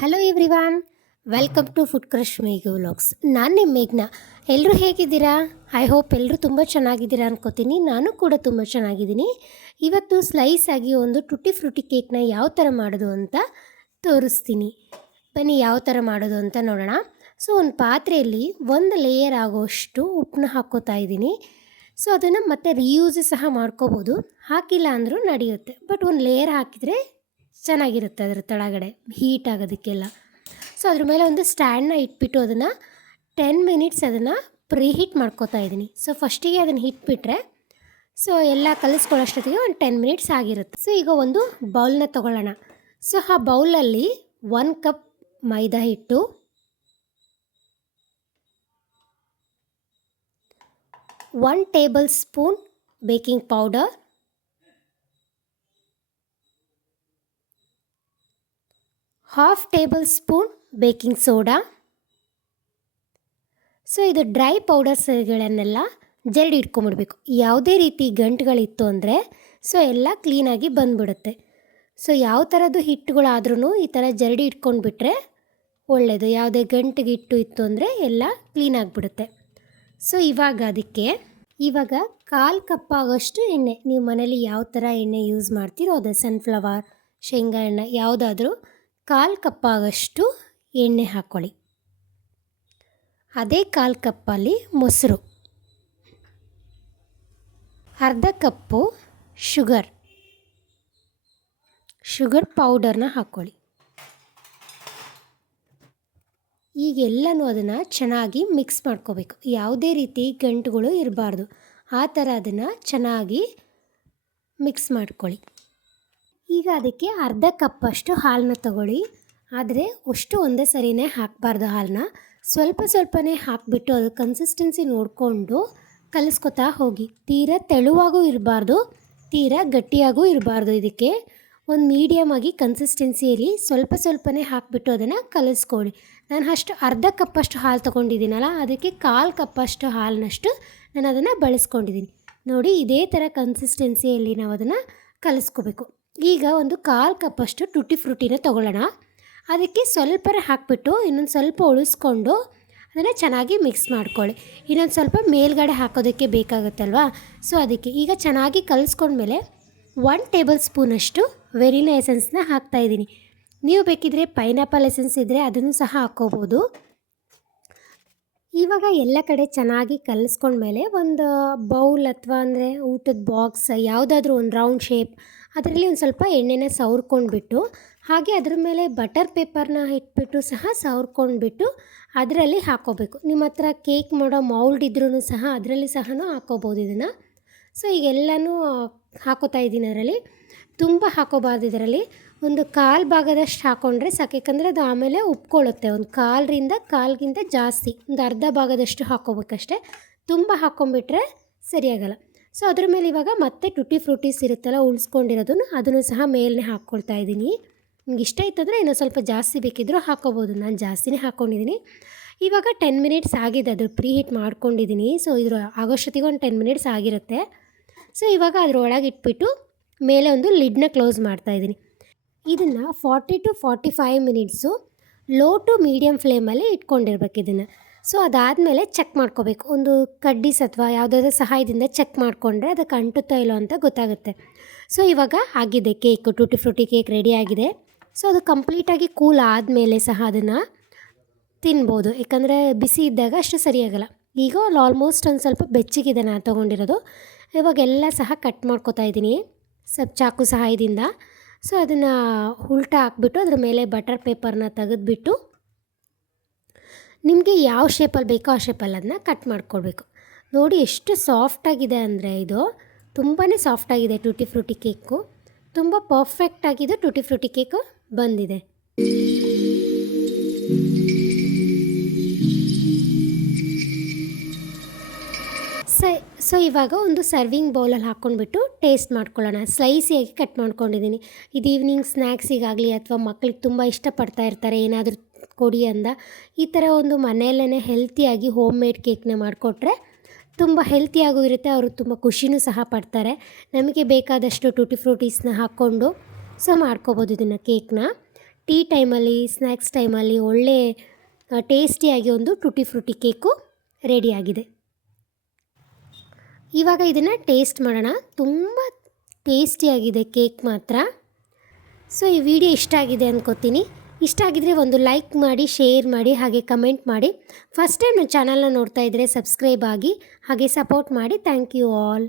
Hello everyone, welcome to food crush Megha vlogs. ನಾನು ನಿಮ್ಮ ಮೇಘ್ನಾ. ಎಲ್ಲರೂ ಹೇಗಿದ್ದೀರಾ? ಐ ಹೋಪ್ ಎಲ್ಲರೂ ತುಂಬ ಚೆನ್ನಾಗಿದ್ದೀರಾ ಅನ್ಕೋತೀನಿ. ನಾನು ಕೂಡ ತುಂಬ ಚೆನ್ನಾಗಿದ್ದೀನಿ. ಇವತ್ತು ಸ್ಲೈಸ್ ಆಗಿ ಒಂದು ಟುಟ್ಟಿ ಫ್ರೂಟಿ ಕೇಕ್ನ ಯಾವ ಥರ ಮಾಡೋದು ಅಂತ ತೋರಿಸ್ತೀನಿ. ಬನ್ನಿ ಯಾವ ಥರ ಮಾಡೋದು ಅಂತ ನೋಡೋಣ. ಸೊ ಒಂದು ಪಾತ್ರೆಯಲ್ಲಿ ಒಂದು ಲೇಯರ್ ಆಗೋಷ್ಟು ಉಪ್ಪನ್ನ ಹಾಕ್ಕೋತಾ ಇದ್ದೀನಿ. ಸೊ ಅದನ್ನು ಮತ್ತೆ ರೀಯೂಸ್ ಸಹ ಮಾಡ್ಕೋಬೋದು, ಹಾಕಿಲ್ಲ ಅಂದರೂ ನಡೆಯುತ್ತೆ. ಬಟ್ ಒಂದು ಲೇಯರ್ ಹಾಕಿದರೆ ಚೆನ್ನಾಗಿರುತ್ತೆ ಅದರ ಕೆಳಗಡೆ ಹೀಟ್ ಆಗೋದಕ್ಕೆಲ್ಲ. ಸೊ ಅದ್ರ ಮೇಲೆ ಒಂದು ಸ್ಟ್ಯಾಂಡನ್ನ ಇಟ್ಬಿಟ್ಟು ಅದನ್ನು 10 ಮಿನಿಟ್ಸ್ ಅದನ್ನು ಪ್ರೀಹೀಟ್ ಮಾಡ್ಕೋತಾ ಇದ್ದೀನಿ. ಸೊ ಫಸ್ಟಿಗೆ ಅದನ್ನು ಇಟ್ಬಿಟ್ರೆ ಸೊ ಎಲ್ಲ ಕಲಿಸ್ಕೊಳ್ಳೋಷ್ಟೊತ್ತಿಗೆ ಒಂದು 10 ಮಿನಿಟ್ಸ್ ಆಗಿರುತ್ತೆ. ಸೊ ಈಗ ಒಂದು ಬೌಲ್ನ ತೊಗೊಳ್ಳೋಣ. ಸೊ ಆ ಬೌಲಲ್ಲಿ 1 ಕಪ್ ಮೈದಾ ಹಿಟ್ಟು, 1 table spoon baking powder, 1/2 table spoon baking soda. So ಇದು ಡ್ರೈ ಪೌಡರ್ಸ್ಗಳನ್ನೆಲ್ಲ ಜರಡಿ ಇಟ್ಕೊಂಬಿಡ್ಬೇಕು. ಯಾವುದೇ ರೀತಿ ಗಂಟುಗಳಿತ್ತು ಅಂದರೆ ಸೊ ಎಲ್ಲ ಕ್ಲೀನಾಗಿ ಬಂದುಬಿಡುತ್ತೆ. ಸೊ ಯಾವ ಥರದ್ದು ಹಿಟ್ಟುಗಳಾದ್ರೂ ಈ ಥರ ಜರಡಿ ಇಟ್ಕೊಂಡ್ಬಿಟ್ರೆ ಒಳ್ಳೆಯದು. ಯಾವುದೇ ಗಂಟಿಗೆ ಹಿಟ್ಟು ಇತ್ತು ಅಂದರೆ ಎಲ್ಲ ಕ್ಲೀನ್ ಆಗಿಬಿಡುತ್ತೆ. ಸೊ ಅದಕ್ಕೆ ಇವಾಗ 1/4 ಕಪ್ ಆಗೋಷ್ಟು ಎಣ್ಣೆ, ನೀವು ಮನೇಲಿ ಯಾವ ಥರ ಎಣ್ಣೆ ಯೂಸ್ ಮಾಡ್ತೀರೋ ಅದು ಸನ್ಫ್ಲವರ್, ಶೇಂಗಾ ಎಣ್ಣೆ ಯಾವುದಾದ್ರೂ 1/4 ಕಪ್ ಆಗೋಷ್ಟು ಎಣ್ಣೆ ಹಾಕ್ಕೊಳ್ಳಿ. ಅದೇ 1/4 ಕಪ್ಪಲ್ಲಿ ಮೊಸರು, ಅರ್ಧ ಕಪ್ಪು ಶುಗರ್ ಪೌಡರ್ನ ಹಾಕ್ಕೊಳ್ಳಿ. ಈಗೆಲ್ಲನೂ ಅದನ್ನು ಚೆನ್ನಾಗಿ ಮಿಕ್ಸ್ ಮಾಡ್ಕೋಬೇಕು. ಯಾವುದೇ ರೀತಿ ಗಂಟುಗಳು ಇರಬಾರ್ದು, ಆ ಥರ ಅದನ್ನು ಚೆನ್ನಾಗಿ ಮಿಕ್ಸ್ ಮಾಡ್ಕೊಳ್ಳಿ. ಈಗ ಅದಕ್ಕೆ ಅರ್ಧ ಕಪ್ಪಷ್ಟು ಹಾಲನ್ನ ತಗೊಳ್ಳಿ. ಆದರೆ ಅಷ್ಟು ಒಂದೇ ಸರಿನೇ ಹಾಕಬಾರ್ದು. ಹಾಲನ್ನ ಸ್ವಲ್ಪ ಸ್ವಲ್ಪನೇ ಹಾಕಿಬಿಟ್ಟು ಅದು ಕನ್ಸಿಸ್ಟೆನ್ಸಿ ನೋಡಿಕೊಂಡು ಕಲಿಸ್ಕೊತಾ ಹೋಗಿ. ತೀರಾ ತೆಳುವಾಗೂ ಇರಬಾರ್ದು, ತೀರಾ ಗಟ್ಟಿಯಾಗೂ ಇರಬಾರ್ದು. ಇದಕ್ಕೆ ಒಂದು ಮೀಡಿಯಮ್ ಆಗಿ ಕನ್ಸಿಸ್ಟೆನ್ಸಿಯಲ್ಲಿ ಸ್ವಲ್ಪ ಸ್ವಲ್ಪನೇ ಹಾಕಿಬಿಟ್ಟು ಅದನ್ನು ಕಲಿಸ್ಕೊಳ್ಳಿ. ನಾನು ಅರ್ಧ ಕಪ್ಪಷ್ಟು ಹಾಲು ತೊಗೊಂಡಿದ್ದೀನಲ್ಲ, ಅದಕ್ಕೆ 1/4 ಕಪ್ಪಷ್ಟು ಹಾಲಿನಷ್ಟು ನಾನು ಅದನ್ನು ಬಳಸ್ಕೊಂಡಿದ್ದೀನಿ. ನೋಡಿ, ಇದೇ ಥರ ಕನ್ಸಿಸ್ಟೆನ್ಸಿಯಲ್ಲಿ ನಾವು ಅದನ್ನು ಕಲಿಸ್ಕೋಬೇಕು. ಈಗ ಒಂದು 1/4 ಕಪ್ಪಷ್ಟು ಟುಟ್ಟಿ ಫ್ರೂಟಿನ ತೊಗೊಳ್ಳೋಣ. ಅದಕ್ಕೆ ಸ್ವಲ್ಪ ಹಾಕಿಬಿಟ್ಟು ಇನ್ನೊಂದು ಸ್ವಲ್ಪ ಉಳಿಸ್ಕೊಂಡು ಅದನ್ನು ಚೆನ್ನಾಗಿ ಮಿಕ್ಸ್ ಮಾಡ್ಕೊಳ್ಳಿ. ಇನ್ನೊಂದು ಸ್ವಲ್ಪ ಮೇಲ್ಗಡೆ ಹಾಕೋದಕ್ಕೆ ಬೇಕಾಗುತ್ತಲ್ವಾ. ಸೊ ಅದಕ್ಕೆ ಈಗ ಚೆನ್ನಾಗಿ ಕಲಿಸ್ಕೊಂಡ್ಮೇಲೆ 1 ಟೇಬಲ್ ಸ್ಪೂನಷ್ಟು ವೆನಿಲಾ ಎಸೆನ್ಸ್ನ ಹಾಕ್ತಾಯಿದ್ದೀನಿ. ನೀವು ಬೇಕಿದ್ರೆ ಪೈನಾಪಲ್ ಎಸೆನ್ಸ್ ಇದ್ದರೆ ಅದನ್ನು ಸಹ ಹಾಕ್ಕೋಬೋದು. ಇವಾಗ ಎಲ್ಲ ಕಡೆ ಚೆನ್ನಾಗಿ ಕಲಿಸ್ಕೊಂಡ್ಮೇಲೆ ಒಂದು ಬೌಲ್ ಅಥವಾ ಅಂದರೆ ಊಟದ ಬಾಕ್ಸ್ ಯಾವುದಾದ್ರೂ ಒಂದು ರೌಂಡ್ ಶೇಪ್, ಅದರಲ್ಲಿ ಒಂದು ಸ್ವಲ್ಪ ಎಣ್ಣೆನ ಸವರ್ಕೊಂಡ್ಬಿಟ್ಟು ಹಾಗೆ ಅದ್ರ ಮೇಲೆ ಬಟರ್ ಪೇಪರ್ನ ಇಟ್ಬಿಟ್ಟು ಸಹ ಸವರ್ಕೊಂಡ್ಬಿಟ್ಟು ಅದರಲ್ಲಿ ಹಾಕ್ಕೋಬೇಕು. ನಿಮ್ಮ ಹತ್ರ ಕೇಕ್ ಮಾಡೋ ಮೌಲ್ಡ್ ಇದ್ರೂ ಸಹ ಅದರಲ್ಲಿ ಸಹ ಹಾಕ್ಕೋಬೋದು ಇದನ್ನು. ಸೊ ಈಗೆಲ್ಲನೂ ಹಾಕೋತಾ ಇದ್ದೀನಿ. ಅದರಲ್ಲಿ ತುಂಬ ಹಾಕೋಬಾರ್ದು. ಇದರಲ್ಲಿ ಒಂದು 1/4 ಭಾಗದಷ್ಟು ಹಾಕ್ಕೊಂಡ್ರೆ ಸಾಕು, ಯಾಕಂದರೆ ಅದು ಆಮೇಲೆ ಉಪ್ಕೊಳ್ಳುತ್ತೆ. ಒಂದು 1/4ಗಿಂತ ಜಾಸ್ತಿ, ಒಂದು ಅರ್ಧ ಭಾಗದಷ್ಟು ಹಾಕ್ಕೋಬೇಕಷ್ಟೆ. ತುಂಬ ಹಾಕ್ಕೊಂಬಿಟ್ರೆ ಸರಿಯಾಗಲ್ಲ. ಸೊ ಅದ್ರ ಮೇಲೆ ಇವಾಗ ಮತ್ತೆ ಟುಟ್ಟಿ ಫ್ರೂಟೀಸ್ ಇರುತ್ತಲ್ಲ ಅದನ್ನು ಸಹ ಮೇಲೇ ಹಾಕ್ಕೊಳ್ತಾ ಇದ್ದೀನಿ. ನಿಮ್ಗೆ ಇಷ್ಟ ಇತ್ತಂದರೆ ಇನ್ನೂ ಸ್ವಲ್ಪ ಜಾಸ್ತಿ ಬೇಕಿದ್ದರೂ ಹಾಕ್ಕೋಬೋದು. ನಾನು ಜಾಸ್ತಿನೇ ಹಾಕ್ಕೊಂಡಿದ್ದೀನಿ. ಇವಾಗ 10 ಮಿನಿಟ್ಸ್ ಆಗಿದೆ, ಅದು ಪ್ರೀಹೀಟ್ ಮಾಡ್ಕೊಂಡಿದ್ದೀನಿ. ಸೊ ಇದ್ರ ಆಗೋಷ್ಟೊತ್ತಿಗೆ ಒಂದು 10 ಮಿನಿಟ್ಸ್ ಆಗಿರುತ್ತೆ. ಸೊ ಇವಾಗ ಅದರೊಳಗೆ ಇಟ್ಬಿಟ್ಟು ಮೇಲೆ ಒಂದು ಲಿಡ್ನ ಕ್ಲೋಸ್ ಮಾಡ್ತಾಯಿದ್ದೀನಿ. ಇದನ್ನು 40 to 45 minutes low to medium ಫ್ಲೇಮಲ್ಲಿ ಇಟ್ಕೊಂಡಿರ್ಬೇಕು ಇದನ್ನು. ಸೊ ಅದಾದಮೇಲೆ ಚೆಕ್ ಮಾಡ್ಕೋಬೇಕು. ಒಂದು ಕಡ್ಡಿಸ್ ಅಥವಾ ಯಾವುದಾದ್ರೂ ಸಹಾಯದಿಂದ ಚೆಕ್ ಮಾಡಿಕೊಂಡ್ರೆ ಅದಕ್ಕೆ ಅಂಟುತ್ತಾ ಇಲ್ಲೋ ಅಂತ ಗೊತ್ತಾಗುತ್ತೆ. ಸೊ ಇವಾಗ ಆಗಿದೆ cake, Tutti Frooti cake ready ಆಗಿದೆ. ಸೊ ಅದು ಕಂಪ್ಲೀಟಾಗಿ ಕೂಲ್ ಆದಮೇಲೆ ಸಹ ಅದನ್ನು ತಿನ್ಬೋದು, ಯಾಕಂದರೆ ಬಿಸಿ ಇದ್ದಾಗ ಅಷ್ಟು ಸರಿಯಾಗಲ್ಲ. ಈಗ ಆಲ್ಮೋಸ್ಟ್ ಒಂದು ಸ್ವಲ್ಪ ಬೆಚ್ಚಗಿದೆ ನಾನು ತೊಗೊಂಡಿರೋದು. ಇವಾಗೆಲ್ಲ ಸಹ ಕಟ್ ಮಾಡ್ಕೋತಾ ಇದ್ದೀನಿ ಸ್ವಲ್ಪ ಚಾಕು ಸಹಾಯದಿಂದ. ಸೊ ಅದನ್ನು ಉಲ್ಟಾ ಹಾಕ್ಬಿಟ್ಟು ಅದ್ರ ಮೇಲೆ ಬಟರ್ ಪೇಪರ್ನ ತೆಗೆದುಬಿಟ್ಟು ನಿಮಗೆ ಯಾವ ಶೇಪಲ್ಲಿ ಬೇಕೋ ಆ ಶೇಪಲ್ಲಿ ಅದನ್ನ ಕಟ್ ಮಾಡ್ಕೊಳ್ಬೇಕು. ನೋಡಿ ಎಷ್ಟು ಸಾಫ್ಟಾಗಿದೆ ಅಂದರೆ, ಇದು ತುಂಬಾ ಸಾಫ್ಟಾಗಿದೆ ಟುಟ್ಟಿ ಫ್ರೂಟಿ ಕೇಕು. ತುಂಬ ಪರ್ಫೆಕ್ಟಾಗಿದ್ದು ಟುಟ್ಟಿ ಫ್ರೂಟಿ ಕೇಕು ಬಂದಿದೆ. ಸೊ ಇವಾಗ ಒಂದು ಸರ್ವಿಂಗ್ ಬೌಲಲ್ಲಿ ಹಾಕ್ಕೊಂಡ್ಬಿಟ್ಟು ಟೇಸ್ಟ್ ಮಾಡ್ಕೊಳ್ಳೋಣ. ಸ್ಲೈಸಿಯಾಗಿ ಕಟ್ ಮಾಡ್ಕೊಂಡಿದ್ದೀನಿ. ಇದು ಈವ್ನಿಂಗ್ ಸ್ನ್ಯಾಕ್ಸಿಗಾಗಲಿ ಅಥವಾ ಮಕ್ಕಳಿಗೆ ತುಂಬ ಇಷ್ಟಪಡ್ತಾ ಇರ್ತಾರೆ ಏನಾದರೂ ಕೊಡಿ ಅಂದ, ಈ ಥರ ಒಂದು ಮನೆಯಲ್ಲೇ ಹೆಲ್ತಿಯಾಗಿ ಹೋಮ್ ಮೇಡ್ ಕೇಕ್ನ ಮಾಡಿಕೊಟ್ರೆ ತುಂಬ ಹೆಲ್ತಿಯಾಗೂ ಇರುತ್ತೆ. ಅವರು ತುಂಬ ಖುಷಿನೂ ಸಹ ಪಡ್ತಾರೆ. ನಮಗೆ ಬೇಕಾದಷ್ಟು ಟುಟ್ಟಿ ಫ್ರೂಟೀಸ್ನ ಹಾಕ್ಕೊಂಡು ಸೊ ಮಾಡ್ಕೋಬೋದು ಇದನ್ನು ಕೇಕ್ನ. ಟೀ ಟೈಮಲ್ಲಿ, ಸ್ನ್ಯಾಕ್ಸ್ ಟೈಮಲ್ಲಿ ಒಳ್ಳೆ ಟೇಸ್ಟಿಯಾಗಿ ಒಂದು ಟುಟಿ ಫ್ರೂಟಿ ಕೇಕು ರೆಡಿಯಾಗಿದೆ. ಇವಾಗ ಇದನ್ನು ಟೇಸ್ಟ್ ಮಾಡೋಣ. ತುಂಬ ಟೇಸ್ಟಿಯಾಗಿದೆ ಕೇಕ್ ಮಾತ್ರ. ಸೊ ಈ ವಿಡಿಯೋ ಇಷ್ಟ ಆಗಿದೆ ಅಂದ್ಕೋತೀನಿ. ಇಷ್ಟ ಆಗಿದರೆ ಒಂದು ಲೈಕ್ ಮಾಡಿ, ಶೇರ್ ಮಾಡಿ, ಹಾಗೆ ಕಮೆಂಟ್ ಮಾಡಿ. ಫಸ್ಟ್ ಟೈಮ್ ನನ್ನ ಚಾನಲ್ನ ನೋಡ್ತಾ ಇದ್ದರೆ ಸಬ್ಸ್ಕ್ರೈಬ್ ಆಗಿ ಹಾಗೆ ಸಪೋರ್ಟ್ ಮಾಡಿ. Thank you all.